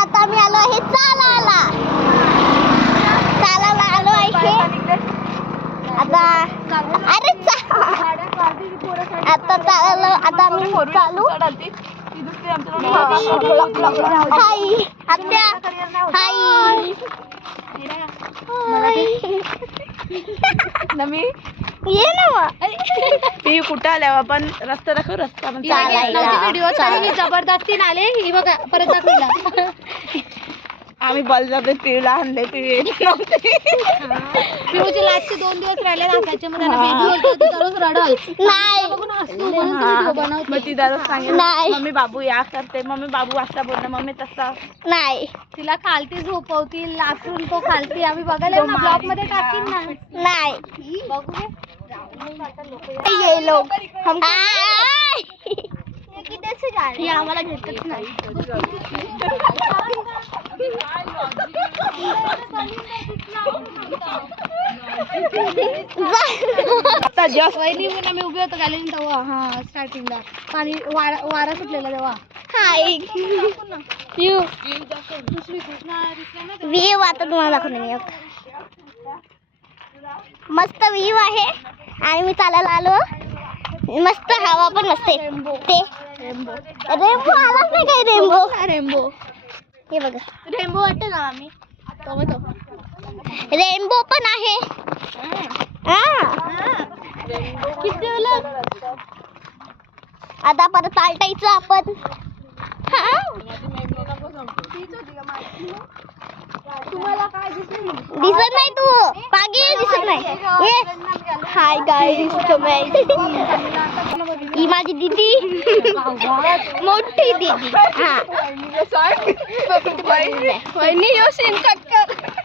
आता मी आलो आहे चालायला. चालायला आलो आहे आता अरे आता चाललो आता मी चालू. हाय आत्या. हाय. नमी ये ना. ती कुठं आल्या आपण रस्ता दाखव रस्ता पण चालायला. व्हिडिओ मी जबरदस्तीने आले. ही बघा परत दाखवला. आम्ही बलजाबे पिऊला आणले पिऊ येत नव्हते. पिऊचे लास्टचे दोन दिवस राहिले नाचायचे. मग बेबी ती रडल. नाही. मग ती सांगेल नाही. मम्मी बाबू या करते मम्मी बाबू असा बोलते मम्मी तसा. नाही. तिला खालती झोपवतील लासून तो खालती आम्ही बघायला येऊ ना ब्लॉगमध्ये टाकीन ना. नाही. बघू दे. ये लोग हम आय. ही आम्हाला घेतच नाही. आता जस्ट वहिनी म्हणून आम्ही उभे होतो गॅलरी तेव्हा. हा स्टार्टिंगला पाणी वारा वारा सुटलेला तेव्हा. हाय. यू व्ह्यू आता तुम्हाला दाखवून मी. मस्त व्ह्यू आहे. आणि मी चालायला आलो. मस्त हवा पण मस्त ते. रेम्बो आलाच नाही काही रेम्बो रेम्बो हे बघा. रेम्बो वाटतं ना आम्ही. रेनबो पण आहे. हा. किती आता परत आलटायचं आपण. हा. दिसत नाही तू पागी दिसत नाही ये हाय गाईस ही माझी दीदी मोठी दीदी हा वहिनी यो सीन कट कर